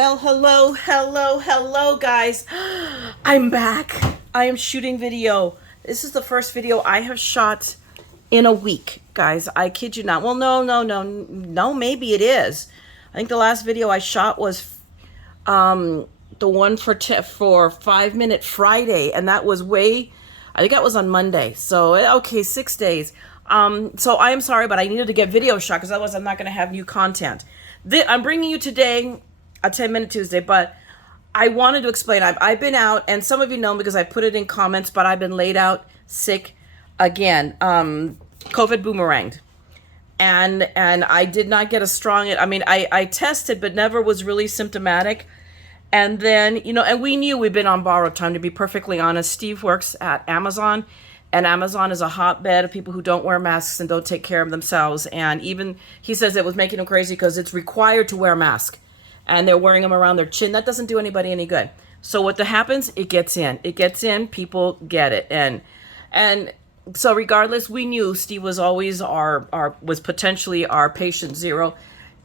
Well, hello, guys. I'm back. I am shooting video. This is the first video I have shot in a week, guys. I kid you not. Well, no, maybe it is. I think the last video I shot was the one for 5 Minute Friday, and that was I think that was on Monday. So, okay, 6 days. So I am sorry, but I needed to get video shot because otherwise I'm not going to have new content. I'm bringing you today a 10-minute Tuesday, but I wanted to explain. I've been out, and some of you know because I put it in comments, but I've been laid out sick again. COVID boomeranged. And I did not get a strong, I tested, but never was really symptomatic. And then, and we knew we've been on borrowed time, to be perfectly honest. Steve works at Amazon, and Amazon is a hotbed of people who don't wear masks and don't take care of themselves. And even he says it was making him crazy because it's required to wear a mask, and they're wearing them around their chin. That doesn't do anybody any good. So what happens, it gets in, people get it. And so regardless, we knew Steve was always was potentially our patient zero.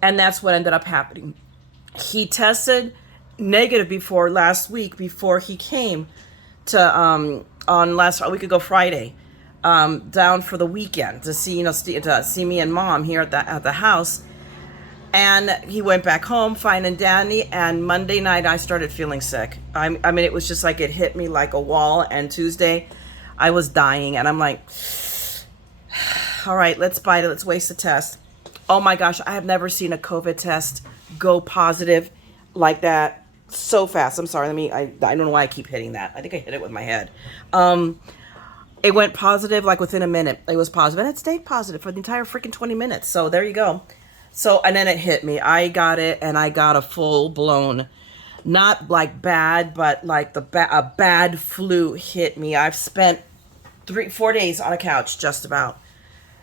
And that's what ended up happening. He tested negative before last week, before he came to, on last week ago, Friday, down for the weekend to see, to see me and Mom here at the house. And he went back home fine and dandy, and Monday night I started feeling sick. It was just like it hit me like a wall, and Tuesday I was dying, and I'm like, all right, let's bite it, let's waste the test. Oh my gosh, I have never seen a COVID test go positive like that so fast. I'm sorry, I don't know why I keep hitting that. I think I hit it with my head. It went positive like within a minute. It was positive, and it stayed positive for the entire freaking 20 minutes. So there you go. So, and then it hit me. I got it, and I got a full-blown, not like bad, but like a bad flu hit me. I've spent 4 days on a couch, just about.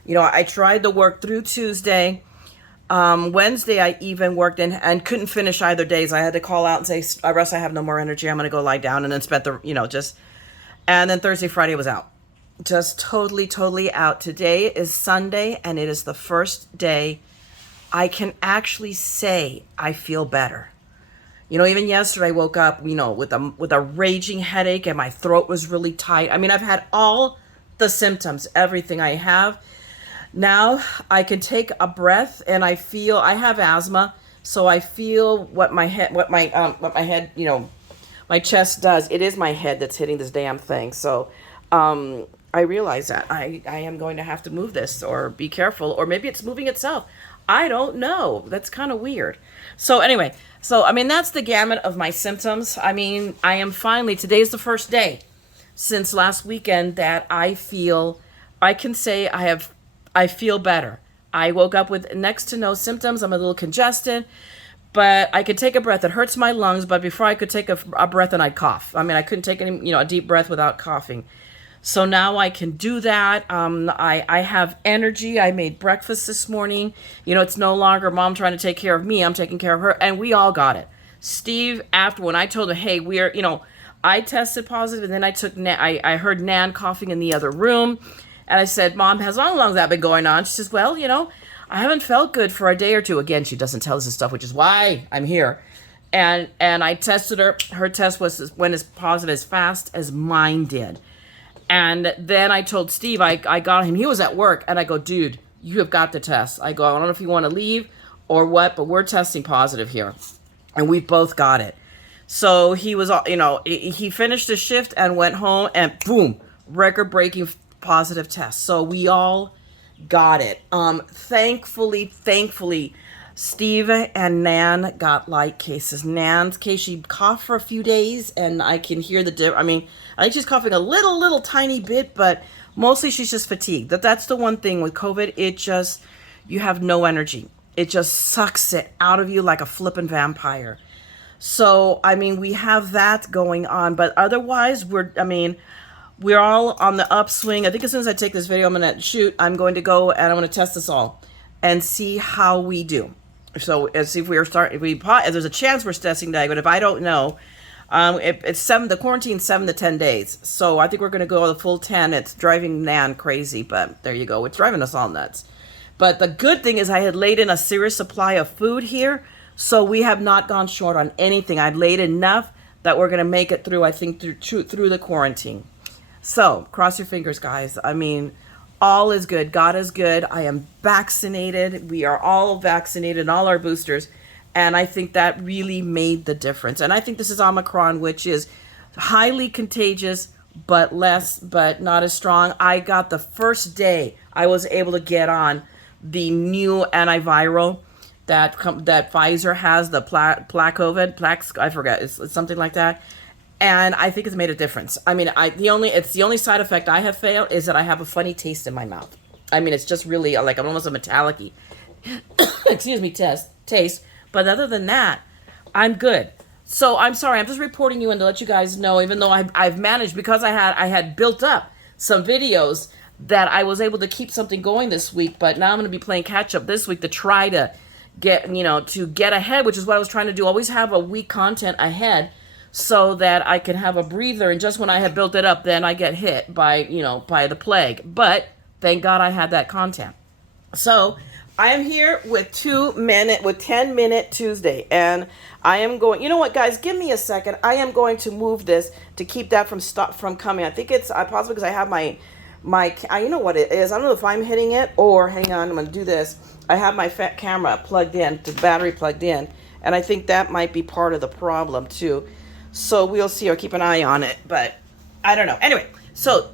I tried to work through Tuesday. Wednesday, I even worked and couldn't finish either days. I had to call out and say, Russ, I have no more energy. I'm going to go lie down, and then spent and then Thursday, Friday was out. Just totally out. Today is Sunday, and it is the first day I can actually say I feel better. Even yesterday I woke up, with a raging headache, and my throat was really tight. I've had all the symptoms, everything I have. Now I can take a breath, and I have asthma, so I feel what my head, my chest does. It is my head that's hitting this damn thing. So, I realize that I am going to have to move this or be careful, or maybe it's moving itself. I don't know. That's kind of weird. So anyway, that's the gamut of my symptoms. I am finally, today's the first day since last weekend that I can say I feel better. I woke up with next to no symptoms. I'm a little congested, but I could take a breath. It hurts my lungs, but before I could take a breath and I'd cough. I couldn't take any, a deep breath without coughing. So now I can do that. I have energy. I made breakfast this morning. It's no longer Mom trying to take care of me. I'm taking care of her. And we all got it. Steve, after when I told him, hey, I tested positive, and then I heard Nan coughing in the other room. And I said, Mom, how long has that been going on? She says, well, I haven't felt good for a day or two. Again, she doesn't tell us this stuff, which is why I'm here. And I tested her. Her test went as positive as fast as mine did. And then I told Steve, I got him. He was at work, and I go, dude, you have got the test. I go, I don't know if you want to leave or what, but we're testing positive here. And we've both got it. So he was, he finished the shift and went home, and boom, record-breaking positive test. So we all got it. Thankfully, Steve and Nan got light cases. Nan's case, she coughed for a few days, and I can hear the difference. I think she's coughing a little tiny bit, but mostly she's just fatigued. That's the one thing with COVID. You have no energy. It just sucks it out of you like a flippin' vampire. So, we have that going on, but otherwise we're all on the upswing. I think as soon as I take this video, I'm going to shoot. I'm going to go and I'm going to test this all and see how we do. So, see if there's a chance we're testing negative. If I don't know, the quarantine's 7 to 10 days. So I think we're going to go the full 10. It's driving Nan crazy, but there you go. It's driving us all nuts. But the good thing is I had laid in a serious supply of food here. So we have not gone short on anything. I've laid enough that we're going to make it through, I think, through the quarantine. So cross your fingers, guys. I mean, all is good. God is good. I am vaccinated. We are all vaccinated, all our boosters. And I think that really made the difference. And I think this is Omicron, which is highly contagious, but not as strong. I got the first day I was able to get on the new antiviral that Pfizer has, the Plax, I forget, it's something like that. And I think it's made a difference. I mean, the only side effect I have failed is that I have a funny taste in my mouth. I mean, it's just really like I'm almost a metallic-y, excuse me, taste. But other than that, I'm good. So I'm sorry, I'm just reporting you and to let you guys know, even though I've managed, because I had built up some videos that I was able to keep something going this week, but now I'm going to be playing catch up this week to try to get ahead, which is what I was trying to do. Always have a week content ahead so that I can have a breather, and just when I have built it up, then I get hit by the plague. But thank God I had that content. So I am here with 10-minute Tuesday, and I am going, you know what, guys, give me a second. I am going to move this to keep that from coming. I think it's possibly because I have my you know what it is. I don't know if I'm hitting it or, hang on, I'm going to do this. I have my camera plugged in, the battery plugged in, and I think that might be part of the problem too. So we'll see. I'll keep an eye on it, but I don't know. Anyway, so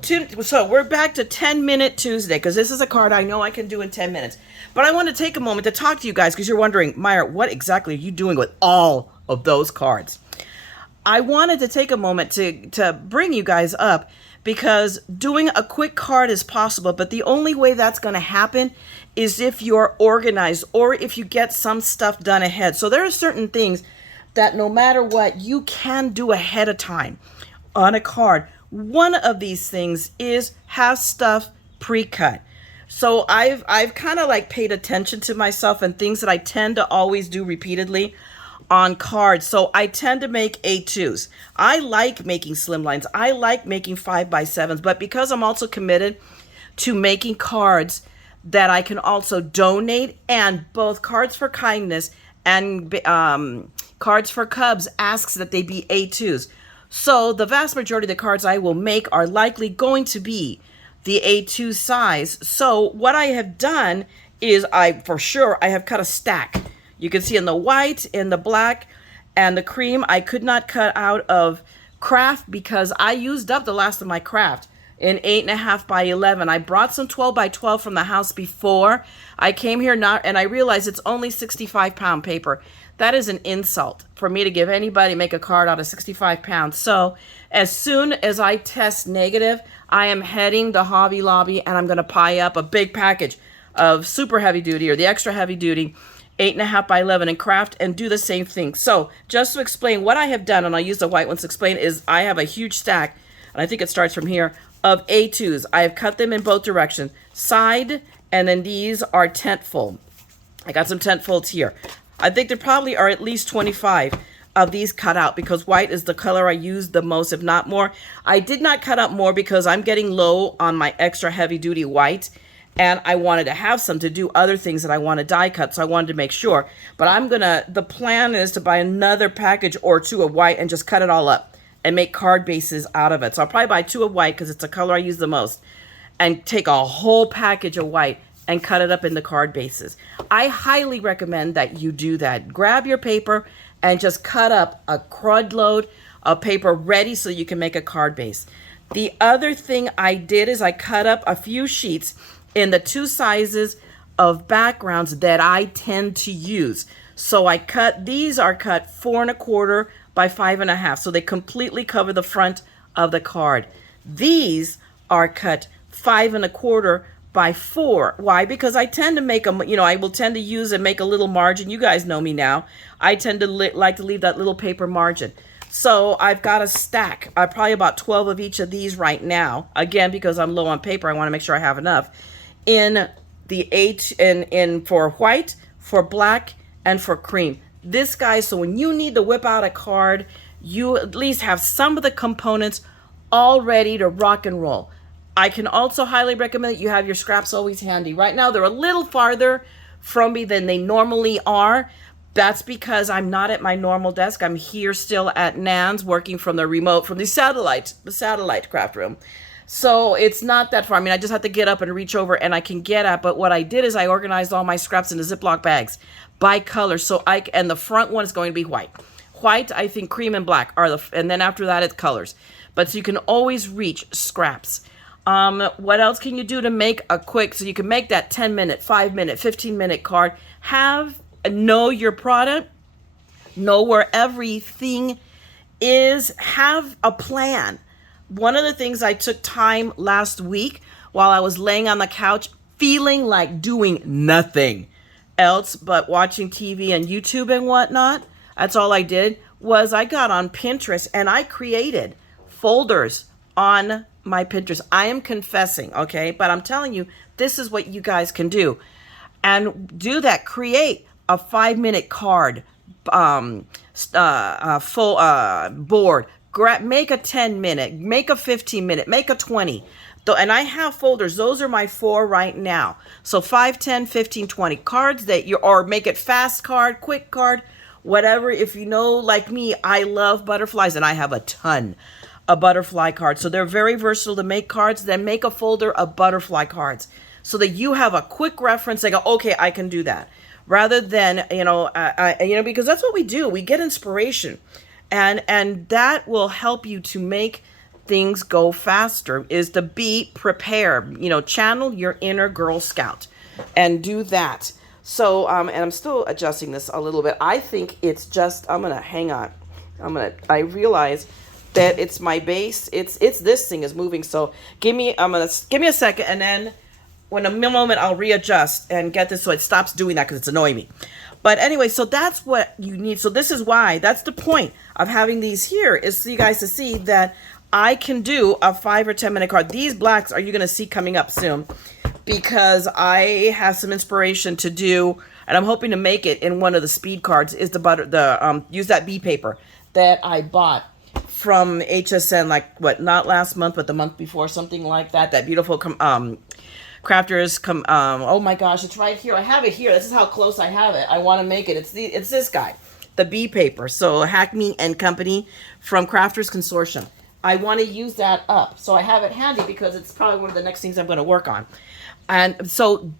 we're back to 10-minute Tuesday, because this is a card I know I can do in 10 minutes. But I want to take a moment to talk to you guys, because you're wondering, Mayra, what exactly are you doing with all of those cards? I wanted to take a moment to bring you guys up, because doing a quick card is possible, but the only way that's going to happen is if you're organized or if you get some stuff done ahead. So there are certain things that no matter what, you can do ahead of time on a card. One of these things is have stuff pre-cut. So I've kind of like paid attention to myself and things that I tend to always do repeatedly on cards. So I tend to make A2s. I like making slim lines. I like making 5x7s, but because I'm also committed to making cards that I can also donate, and both Cards for Kindness and Cards for Cubs asks that they be A2s. So the vast majority of the cards I will make are likely going to be the A2 size. So what I have done is I have cut a stack. You can see in the white, in the black, and the cream, I could not cut out of craft because I used up the last of my craft in 8.5x11. I brought some 12x12 from the house before I came here, and I realized it's only 65-pound paper. That is an insult for me to give anybody, make a card out of 65 pounds. So as soon as I test negative, I am heading to Hobby Lobby, and I'm going to buy up a big package of super heavy duty or the extra heavy duty 8.5x11 in craft and do the same thing. So just to explain what I have done, and I'll use the white ones to explain, is I have a huge stack, and I think it starts from here, of A2s. I have cut them in both directions, side, and then these are tentfold. I got some tentfolds here. I think there probably are at least 25 of these cut out, because white is the color I use the most, if not more. I did not cut up more because I'm getting low on my extra heavy duty white, and I wanted to have some to do other things that I want to die cut, so I wanted to make sure. But the plan is to buy another package or two of white and just cut it all up and make card bases out of it. So I'll probably buy two of white because it's the color I use the most, and take a whole package of white and cut it up into card bases. I highly recommend that you do that. Grab your paper and just cut up a crud load of paper ready so you can make a card base. The other thing I did is I cut up a few sheets in the two sizes of backgrounds that I tend to use. So these are cut 4 1/4 by 5 1/2. So they completely cover the front of the card. These are cut 5 1/4 by 4. Why? Because I tend to make them, I will tend to use and make a little margin. You guys know me now. I tend to like to leave that little paper margin. So I've got a stack, probably about 12 of each of these right now. Again, because I'm low on paper, I want to make sure I have enough. In for white, for black, and for cream. This, guys, so when you need to whip out a card, you at least have some of the components all ready to rock and roll. I can also highly recommend that you have your scraps always handy. Right now, they're a little farther from me than they normally are, That's because I'm not at my normal desk. I'm here still at Nan's working from the remote, from the satellite craft room. So it's not that far. I mean, I just have to get up and reach over and I can get at. But what I did is I organized all my scraps into Ziploc bags by color. And the front one is going to be white. White, I think cream and black and then after that it's colors. But so you can always reach scraps. What else can you do to make so you can make that 10-minute, 5-minute, 15-minute card? Know your product, know where everything is, have a plan. One of the things I took time last week while I was laying on the couch feeling like doing nothing else but watching TV and YouTube and whatnot, that's all I did, was I got on Pinterest and I created folders on my Pinterest. I am confessing, okay? But I'm telling you, this is what you guys can do. And do that. Create a 5-minute card, full board. Make a 10-minute, make a 15-minute, make a 20. And I have folders. Those are my 4 right now. So 5, 10, 15, 20 cards or make it fast card, quick card, whatever. If you know, like me, I love butterflies and I have a ton of butterfly cards. So they're very versatile to make cards. Then make a folder of butterfly cards so that you have a quick reference. They go, okay, I can do that. Rather than, because that's what we do. We get inspiration. And that will help you to make things go faster, is to be prepared. Channel your inner Girl Scout and do that. So, and I'm still adjusting this a little bit. I think it's just, hang on. I realize that it's my base. It's this thing is moving. So give me a second, and then when a moment I'll readjust and get this so it stops doing that because it's annoying me. But anyway, so that's what you need. So this is why, that's the point of having these here, is for you guys to see that I can do a 5 or 10-minute card. These blacks are you going to see coming up soon because I have some inspiration to do, and I'm hoping to make it in one of the speed cards, is use that bee paper that I bought from HSN, not last month, but the month before, something like that. That beautiful Crafters oh my gosh, it's right here. I have it here. This is how close I have it. I want to make it. It's this guy, the bee paper. So Hackme and Company from Crafters Consortium. I want to use that up. So I have it handy because it's probably one of the next things I'm going to work on. And so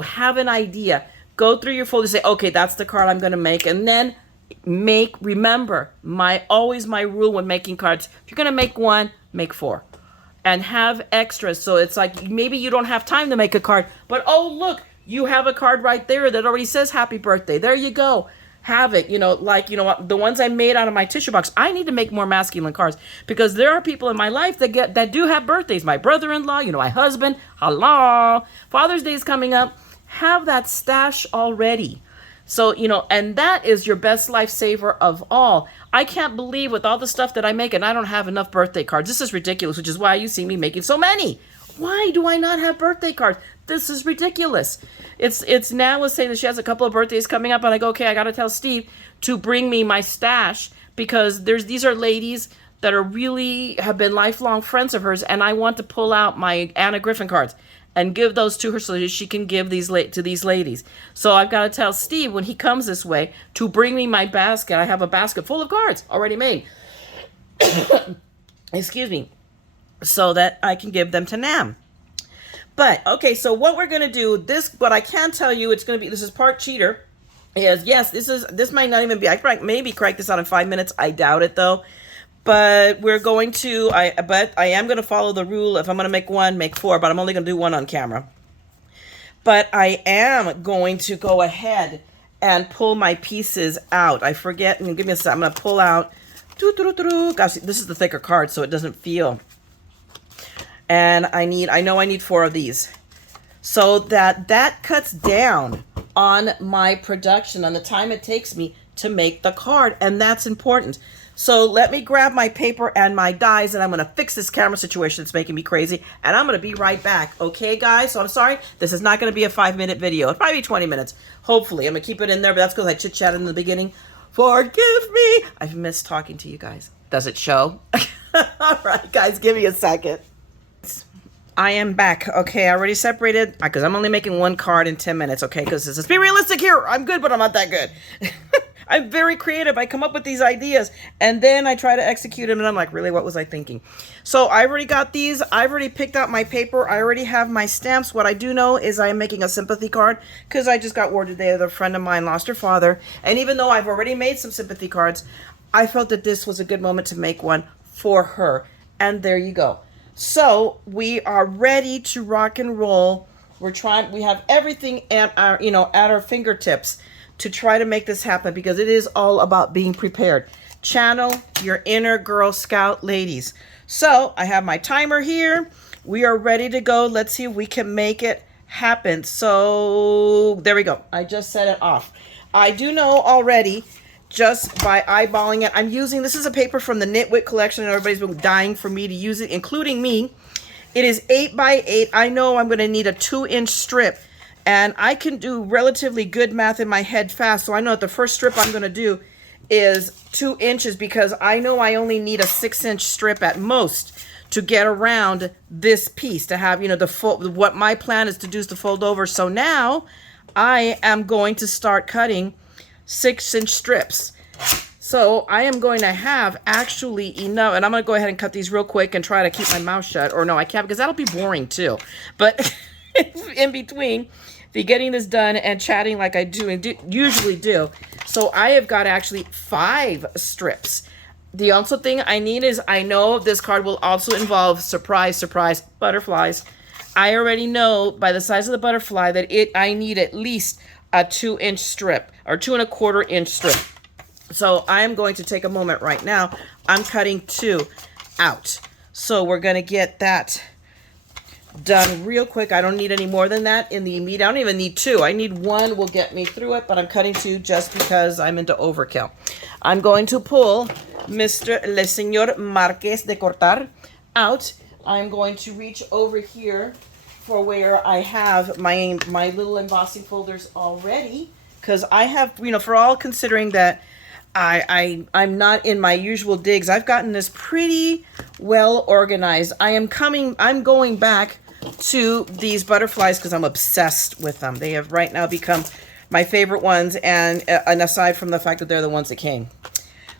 have an idea. Go through your folder, say, okay, that's the card I'm going to make. And then remember, my rule when making cards, if you're going to make 1, make 4. And have extras. So it's like maybe you don't have time to make a card, but oh look, you have a card right there that already says happy birthday. There you go. Have it. The ones I made out of my tissue box. I need to make more masculine cards because there are people in my life that do have birthdays. My brother-in-law, my husband. Hello. Father's Day is coming up. Have that stash already. So, and that is your best lifesaver of all. I can't believe with all the stuff that I make and I don't have enough birthday cards. This is ridiculous, which is why you see me making so many. Why do I not have birthday cards? This is ridiculous. It's now, let's say that she has a couple of birthdays coming up and I go, okay, I got to tell Steve to bring me my stash because these are ladies that have been lifelong friends of hers, and I want to pull out my Anna Griffin cards and give those to her so that she can give to these ladies. So I've got to tell Steve when he comes this way to bring me my basket. I have a basket full of cards already made. Excuse me. So that I can give them to Nam. But, okay, so what we're going to do, what I can tell you, this is part cheater, is, yes, this might not even be, I maybe crack this out in 5 minutes. I doubt it, though. But we're going to, I am going to follow the rule. If I'm going to make 1, make 4, but I'm only going to do 1 on camera. But I am going to go ahead and pull my pieces out. I forget, give me a second. I'm going to pull out, gosh, this is the thicker card, so it doesn't feel. And I know I need 4 of these. So that cuts down on my production, on the time it takes me to make the card. And that's important. So let me grab my paper and my dies, and I'm going to fix this camera situation that's making me crazy. And I'm going to be right back. Okay, guys? So I'm sorry. This is not going to be a 5-minute video. It'll probably be 20 minutes. Hopefully. I'm going to keep it in there, but that's because I chit-chatted in the beginning. Forgive me. I've missed talking to you guys. Does it show? All right, guys. Give me a second. I am back. Okay, I already separated because I'm only making one card in 10 minutes. Okay, because let's be realistic here. I'm good, but I'm not that good. I'm very creative. I come up with these ideas and then I try to execute them and I'm like, really, what was I thinking? So I already got these. I've already picked out my paper. I already have my stamps. What I do know is I am making a sympathy card because I just got word today that a friend of mine lost her father. And even though I've already made some sympathy cards, I felt that this was a good moment to make one for her. And there you go. So we are ready to rock and roll. We have everything at our, at our fingertips to try to make this happen because it is all about being prepared. Channel your inner Girl Scout ladies. So I have my timer here. We are ready to go. Let's see if we can make it happen. So there we go. I just set it off. I do know already just by eyeballing it. I'm using, this is a paper from the Nitwit collection and everybody's been dying for me to use it, including me. It is 8 by 8. I know I'm going to need a 2-inch strip. And I can do relatively good math in my head fast. So I know that the first strip I'm going to do is 2 inches because I know I only need a 6-inch strip at most to get around this piece to have, the fold. What my plan is to do is to fold over. So now I am going to start cutting 6-inch strips. So I am going to have actually enough, and I'm going to go ahead and cut these real quick and try to keep my mouth shut. Or no, I can't because that'll be boring too. But in between the getting this done and chatting like I usually do. So I have got actually 5 strips. The also thing I need is I know this card will also involve surprise butterflies. I already know by the size of the butterfly that I need at least a 2-inch strip or 2¼ inch strip. So I'm going to take a moment right now. I'm cutting 2 out. So we're going to get that done real quick. I don't need any more than that in the immediate. I don't even need 2. I need 1 will get me through it, but I'm cutting 2 just because I'm into overkill. I'm going to pull Mr. Le Señor Marquez de Cortar out. I'm going to reach over here for where I have my little embossing folders already because I have, for all considering that I'm not in my usual digs. I've gotten this pretty well organized. I'm going back to these butterflies because I'm obsessed with them. They have right now become my favorite ones, and aside from the fact that they're the ones that came.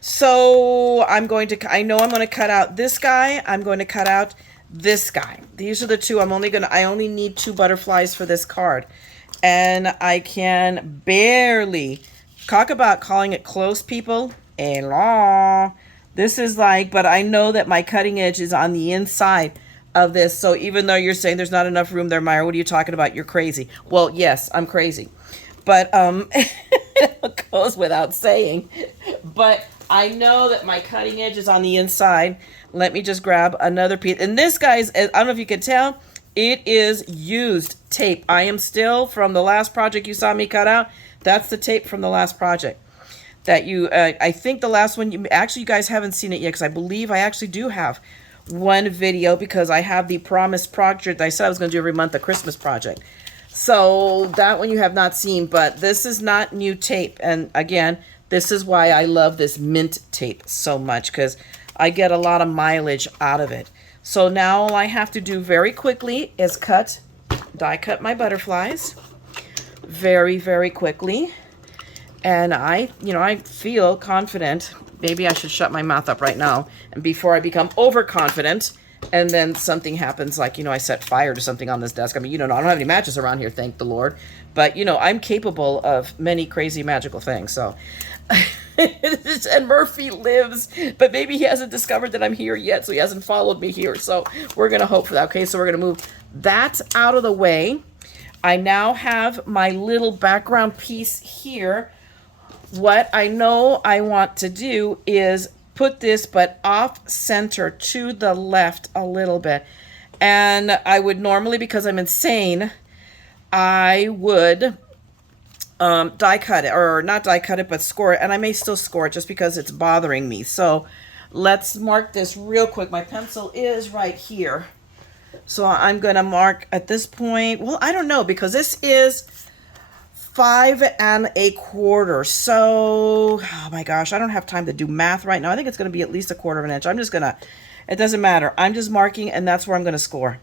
So I know I'm going to cut out this guy. I'm going to cut out this guy. These are the 2. I only need 2 butterflies for this card. And I can barely talk about calling it close, people. Hello. This is but I know that my cutting edge is on the inside of this. So even though you're saying there's not enough room there, Mayra, what are you talking about? You're crazy. Well, yes, I'm crazy. But it goes without saying. But I know that my cutting edge is on the inside. Let me just grab another piece. And this, guys, I don't know if you can tell, it is used tape. I am still from the last project you saw me cut out. That's the tape from the last project. That I think the last one, you guys haven't seen it yet because I believe I actually do have one video because I have the promised project I said I was going to do every month, a Christmas project. So that one you have not seen, but this is not new tape. And again, this is why I love this mint tape so much because I get a lot of mileage out of it. So now all I have to do very quickly is die cut my butterflies very, very quickly. And I feel confident. Maybe I should shut my mouth up right now and before I become overconfident and then something happens like, I set fire to something on this desk. I mean, I don't have any matches around here, thank the Lord. But, I'm capable of many crazy magical things. So, and Murphy lives, but maybe he hasn't discovered that I'm here yet, so he hasn't followed me here. So we're going to hope for that. Okay, so we're going to move that out of the way. I now have my little background piece here. What I know I want to do is put this, but off center to the left a little bit. And I would normally, because I'm insane, I would die cut it, or not die cut it, but score it. And I may still score it just because it's bothering me. So let's mark this real quick. My pencil is right here. So I'm going to mark at this point. Well, I don't know, because this is 5 1/4. So, oh my gosh, I don't have time to do math right now. I think it's going to be at least 1/4 inch. I'm just going to, it doesn't matter. I'm just marking, and that's where I'm going to score.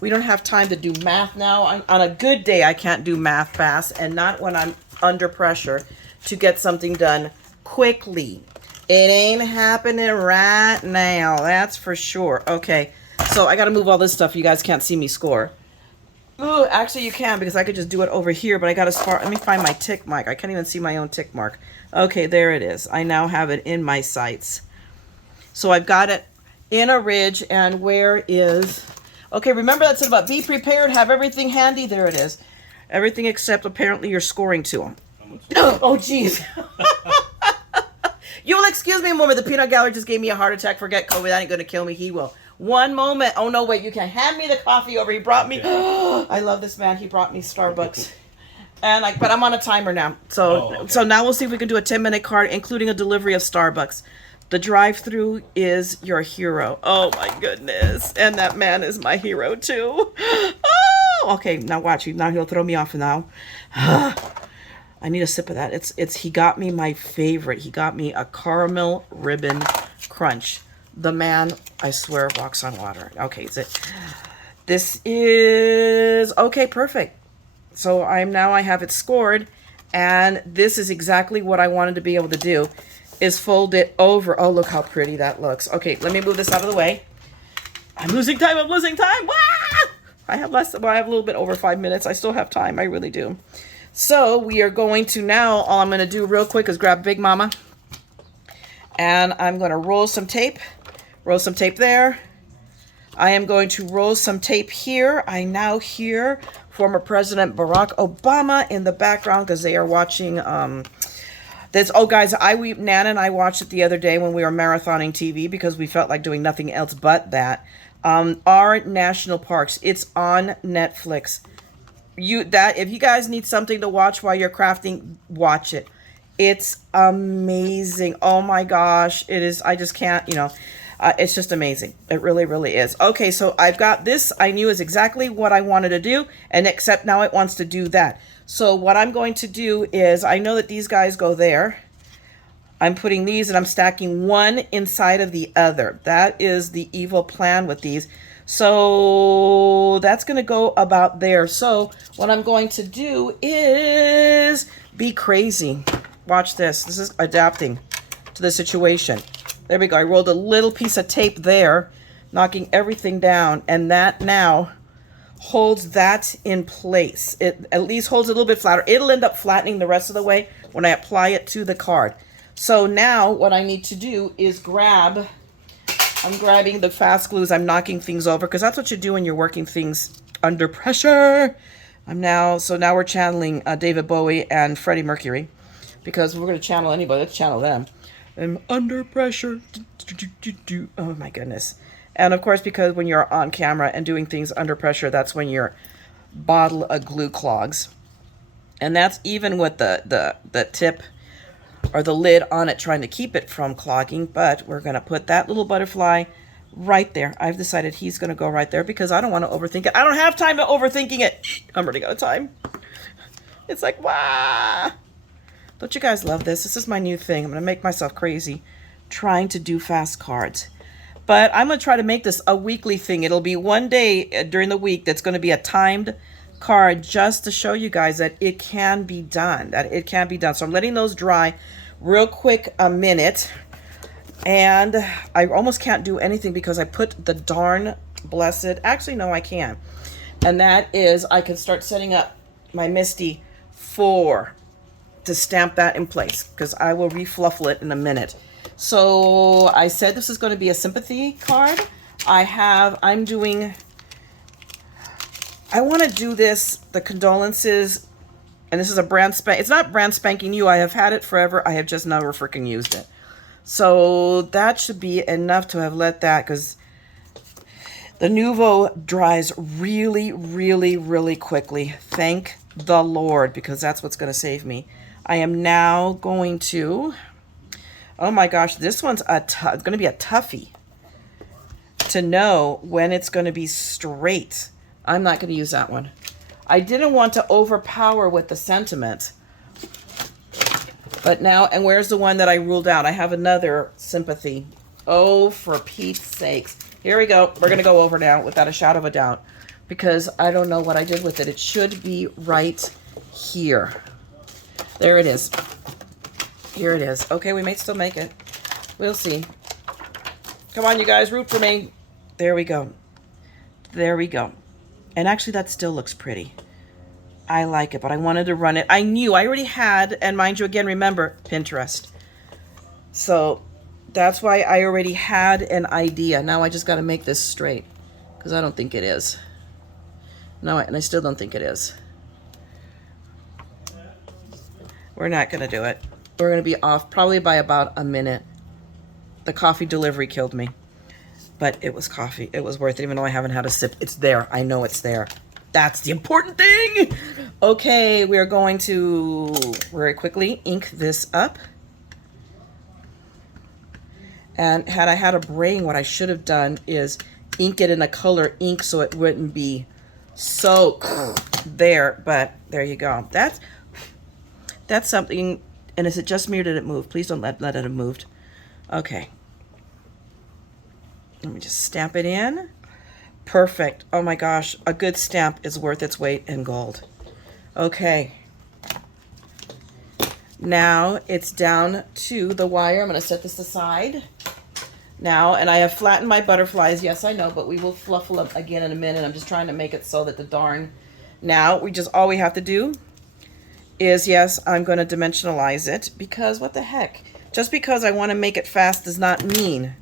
We don't have time to do math now. On a good day, I can't do math fast, and not when I'm under pressure to get something done quickly. It ain't happening right now, that's for sure. Okay, so I got to move all this stuff. You guys can't see me score. Ooh, actually you can, because I could just do it over here, but I got to start. Let me find my tick mark. I can't even see my own tick mark. Okay, there it is. I now have it in my sights. So I've got it in a ridge, and where is... Okay, remember that said about be prepared, have everything handy? There it is. Everything except apparently you're scoring to them. Oh, jeez. You will excuse me a moment. The peanut gallery just gave me a heart attack. Forget COVID. That ain't going to kill me. He will. One moment. Oh, no, wait. You can hand me the coffee over. He brought me. I love this man. He brought me Starbucks. And but I'm on a timer now. So now we'll see if we can do a 10-minute card, including a delivery of Starbucks. The drive-through is your hero. Oh, my goodness. And that man is my hero, too. Oh, okay. Now watch. Now he'll throw me off now. I need a sip of that. He got me my favorite. He got me a caramel ribbon crunch. The man, I swear, walks on water. Okay, this is okay, perfect. So I have it scored, and this is exactly what I wanted to be able to do, is fold it over. Oh, look how pretty that looks. Okay, let me move this out of the way. I'm losing time. I'm losing time. Ah! I have less. Well, I have a little bit over 5 minutes. I still have time. I really do. So we are going to now, all I'm going to do real quick is grab Big Mama, and I'm going to roll some tape there. I am going to roll some tape here. I now hear former President Barack Obama in the background because they are watching this. Oh, guys, Nana and I watched it the other day when we were marathoning TV because we felt like doing nothing else but that. Our national parks. It's on Netflix. If you guys need something to watch while you're crafting, watch it. It's amazing. Oh my gosh, it is. I just can't, it's just amazing. It really, really is. Okay, so I've got this. I knew is exactly what I wanted to do, and except now it wants to do that. So what I'm going to do is, I know that these guys go there. I'm putting these and I'm stacking one inside of the other. That is the evil plan with these. So that's going to go about there. So what I'm going to do is be crazy. Watch this. This is adapting to the situation. There we go. I rolled a little piece of tape there, knocking everything down. And that now holds that in place. It at least holds a little bit flatter. It'll end up flattening the rest of the way when I apply it to the card. So now what I need to do is I'm grabbing the fast glues. I'm knocking things over because that's what you do when you're working things under pressure. So now we're channeling David Bowie and Freddie Mercury, because we're going to channel anybody. Let's channel them. I'm under pressure. Oh my goodness. And of course, because when you're on camera and doing things under pressure, that's when your bottle of glue clogs. And that's even with the tip or the lid on it, trying to keep it from clogging. But we're going to put that little butterfly right there. I've decided he's going to go right there because I don't want to overthink it. I don't have time to overthinking it. I'm running out of time. It's like, wow. Don't you guys love this? This is my new thing. I'm going to make myself crazy trying to do fast cards. But I'm going to try to make this a weekly thing. It'll be one day during the week that's going to be a timed card, just to show you guys that it can be done. So I'm letting those dry real quick a minute. And I almost can't do anything because I put the darn blessed... Actually, no, I can. And that is, I can start setting up my Misty to stamp that in place, because I will refluffle it in a minute. So I said this is going to be a sympathy card. I want to do this, the condolences, and this is a it's not brand spanking new. I have had it forever. I have just never freaking used it. So that should be enough to have let that, because the Nuvo dries really, really, really quickly. Thank the Lord, because that's what's going to save me. I am now going to, oh my gosh, this one's it's going to be a toughie to know when it's going to be straight. I'm not going to use that one. I didn't want to overpower with the sentiment. But now, and where's the one that I ruled out? I have another sympathy. Oh, for Pete's sakes. Here we go. We're going to go over now without a shadow of a doubt. because I don't know what I did with it. It should be right here. There it is. Here it is. Okay, we may still make it. We'll see. Come on, you guys, root for me. There we go. There we go. And actually, that still looks pretty. I like it, but I wanted to run it. I knew I already had, and mind you, again, remember, Pinterest. So that's why I already had an idea. Now I just got to make this straight, because I don't think it is. No, and I still don't think it is. We're not going to do it. We're going to be off probably by about a minute. The coffee delivery killed me. But it was coffee. It was worth it, even though I haven't had a sip. It's there. I know it's there. That's the important thing. Okay, we are going to very quickly ink this up. And had I had a brain, what I should have done is ink it in a color ink so it wouldn't be so there. But there you go. That's something. And is it just me or did it move? Please don't let it have moved. Okay. Let me just stamp it in. Perfect. Oh my gosh, a good stamp is worth its weight in gold. Okay. Now it's down to the wire. I'm going to set this aside now, and I have flattened my butterflies. Yes, I know, but we will fluffle them again in a minute. I'm just trying to make it so that the darn. Now all we have to do is, yes, I'm going to dimensionalize it, because what the heck? Just because I want to make it fast does not mean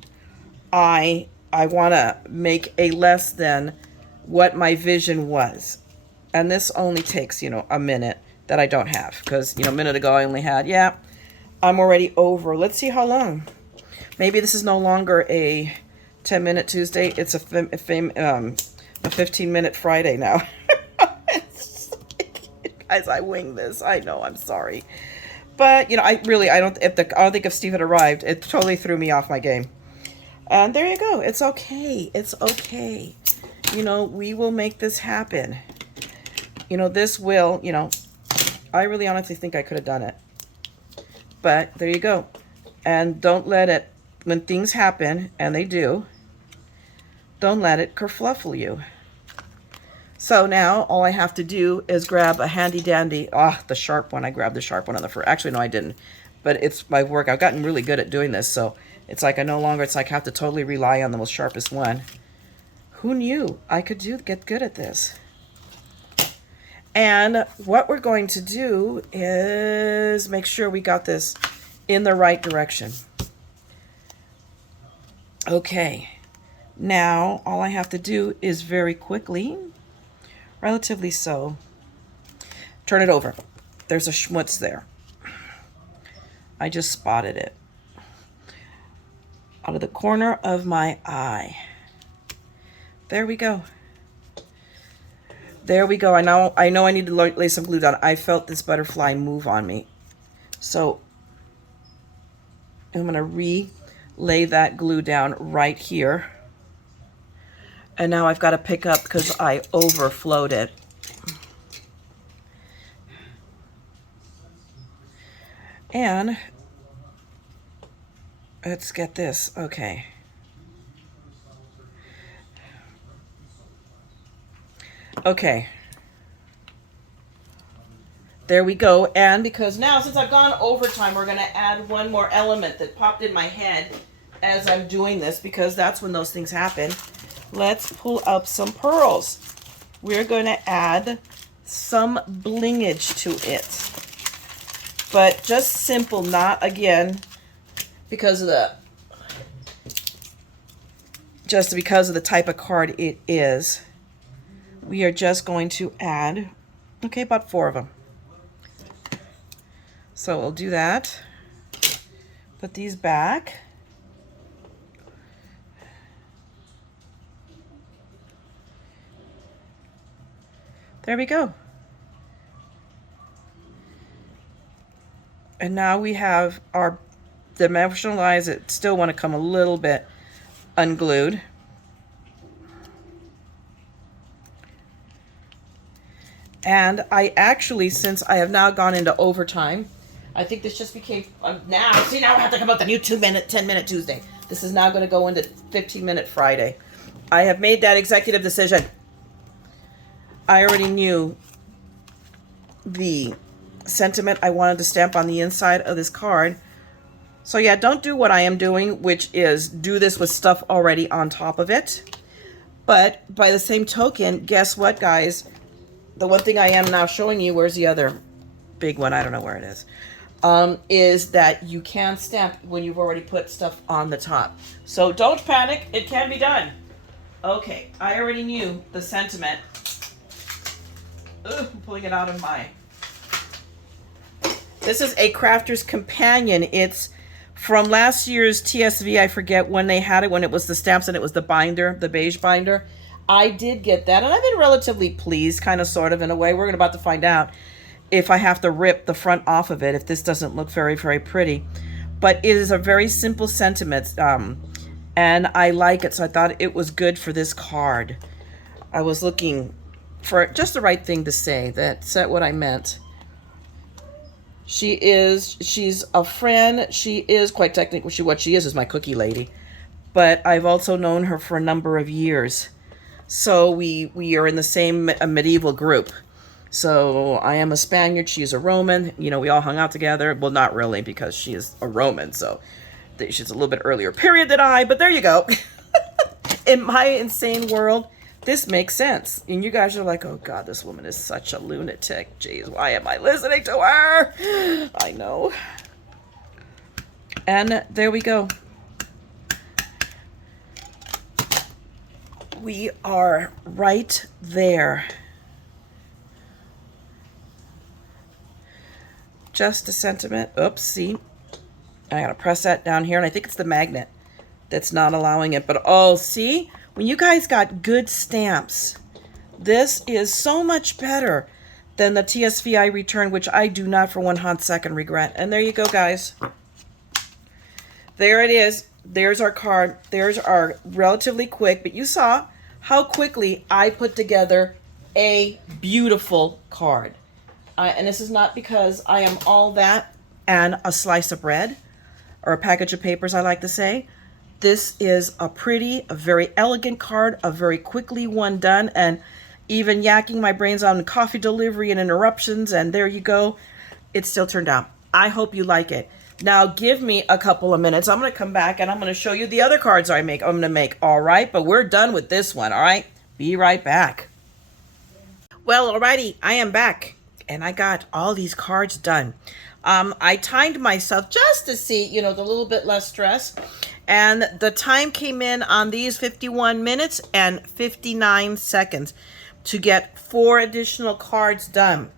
I want to make a less than what my vision was. And this only takes, a minute that I don't have, because, a minute ago I only had, yeah, I'm already over. Let's see how long. Maybe this is no longer a 10-minute Tuesday. It's a 15-minute Friday now. Guys, I wing this. I know, I'm sorry. But, I don't think if Steve had arrived, it totally threw me off my game. And there you go. It's okay. It's okay. We will make this happen. This will, I really honestly think I could have done it. But there you go. And don't let it, when things happen, and they do, don't let it kerfluffle you. So now all I have to do is grab a handy dandy, the sharp one. I grabbed the sharp one on the first. Actually, no, I didn't. But it's my work. I've gotten really good at doing this. So it's like I have to totally rely on the most sharpest one. Who knew I could get good at this? And what we're going to do is make sure we got this in the right direction. Okay. Now all I have to do is very quickly, relatively so, turn it over. There's a schmutz there. I just spotted it out of the corner of my eye. There we go. There we go. I know I need to lay some glue down. I felt this butterfly move on me. So I'm going to relay that glue down right here. And now I've got to pick up because I overflowed it. And let's get this. Okay. Okay. There we go. And because now, since I've gone overtime, we're going to add one more element that popped in my head as I'm doing this, because that's when those things happen. Let's pull up some pearls. We're going to add some blingage to it. But just simple, not again because of the type of card it is. We are just going to add, okay, about 4 of them. So we'll do that. Put these back. There we go. And now we have our dimensionalize it. Still want to come a little bit unglued. And I actually, since I have now gone into overtime, I think this just became, now I have to come up with the new 10-minute Tuesday. This is now going to go into 15-minute Friday. I have made that executive decision. I already knew the sentiment I wanted to stamp on the inside of this card. So yeah, don't do what I am doing, which is do this with stuff already on top of it. But by the same token, guess what, guys? The one thing I am now showing you, where's the other big one? I don't know where it is that you can stamp when you've already put stuff on the top. So don't panic, it can be done. Okay, I already knew the sentiment. Ugh, I'm pulling it out of my... This is a Crafter's Companion. It's from last year's TSV. I forget when they had it, when it was the stamps and it was the binder, the beige binder. I did get that, and I've been relatively pleased, kind of, sort of, in a way. We're about to find out if I have to rip the front off of it, if this doesn't look very, very pretty. But it is a very simple sentiment, and I like it, so I thought it was good for this card. I was looking for just the right thing to say. That's what I meant. She's a friend. She is quite technically, what she is my cookie lady. But I've also known her for a number of years. So we are in the same medieval group. So I am a Spaniard, she is a Roman. You know, we all hung out together. Well, not really, because she is a Roman, so she's a little bit earlier period than I, but there you go. In my insane world, this makes sense. And you guys are like, oh God, this woman is such a lunatic. Jeez, why am I listening to her? I know. And there we go. We are right there. Just a sentiment. Oops, see? I gotta press that down here, and I think it's the magnet that's not allowing it. But oh, see? When you guys got good stamps, this is so much better than the TSV I returned, which I do not for one hot second regret. And there you go, guys. There it is. There's our card. There's our relatively quick, but you saw how quickly I put together a beautiful card. And this is not because I am all that and a slice of bread, or a package of papers, I like to say. This is a pretty, a very elegant card, a very quickly one done, and even yakking my brains on coffee delivery and interruptions, and there you go. It still turned out. I hope you like it. Now give me a couple of minutes. I'm going to come back and I'm going to show you the other cards I'm going to make. All right, but we're done with this one. All right, be right back. Well, alrighty, I am back, and I got all these cards done. I timed myself just to see, you know, the little bit less stress. And the time came in on these 51 minutes and 59 seconds to get 4 additional cards done.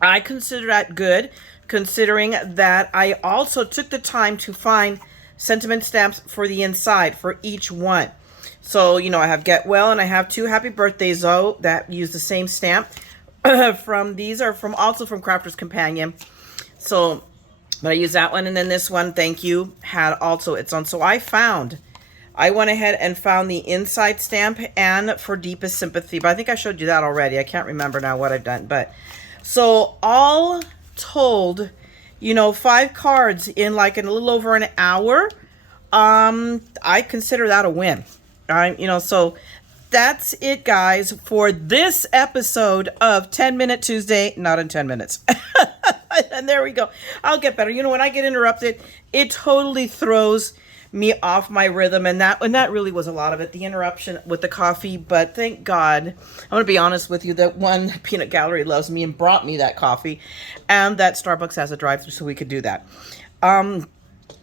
I consider that good, considering that I also took the time to find sentiment stamps for the inside for each one. So, you know, I have Get Well and I have 2 Happy Birthdays, though, that use the same stamp. These are also from Crafter's Companion. So, but I use that one, and then this one, thank you, had also its own. So I went ahead and found the inside stamp and for Deepest Sympathy, but I think I showed you that already. I can't remember now what I've done, but so all told, you know, 5 cards in like in a little over an hour. I consider that a win. You know, so that's it, guys, for this episode of 10-Minute Tuesday, not in 10 minutes. And there we go. I'll get better. You know, when I get interrupted, it totally throws me off my rhythm, and that really was a lot of it, the interruption with the coffee. But thank God, I'm going to be honest with you, that one Peanut Gallery loves me and brought me that coffee, and that Starbucks has a drive-thru, so we could do that.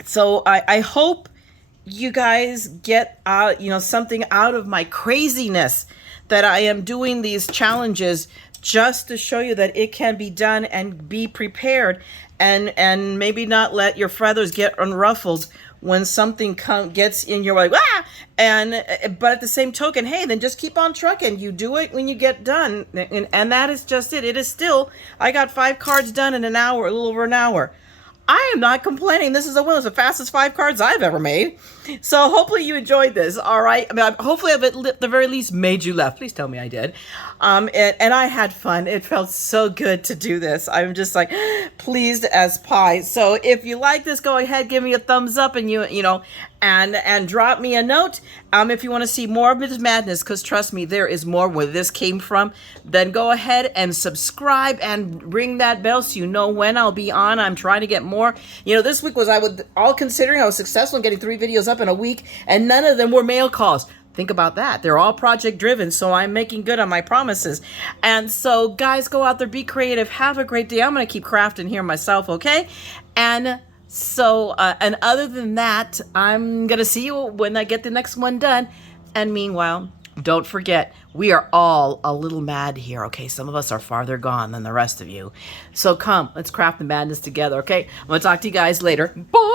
So I hope you guys get you know, something out of my craziness, that I am doing these challenges just to show you that it can be done, and be prepared, and maybe not let your feathers get unruffled when something gets in your way. Ah! But at the same token, hey, then just keep on trucking. You do it when you get done, and that is just it. It is still, I got 5 cards done in an hour, a little over an hour. I am not complaining. This is a win. It's the fastest 5 cards I've ever made. So hopefully you enjoyed this. All right. I mean, hopefully I've at the very least made you laugh. Please tell me I did. And I had fun. It felt so good to do this. I'm just like pleased as pie. So if you like this, go ahead, give me a thumbs up, and you know, and drop me a note. If you want to see more of this madness, because trust me, there is more where this came from. Then go ahead and subscribe and ring that bell so you know when I'll be on. I'm trying to get more. You know, this week was all considering I was successful in getting 3 videos up in a week, and none of them were mail calls. Think about that. They're all project driven, so I'm making good on my promises. And so, guys, go out there, be creative, have a great day. I'm going to keep crafting here myself, okay? And so, and other than that, I'm going to see you when I get the next one done. And meanwhile, don't forget, we are all a little mad here, okay? Some of us are farther gone than the rest of you. So come, let's craft the madness together, okay? I'm going to talk to you guys later. Bye!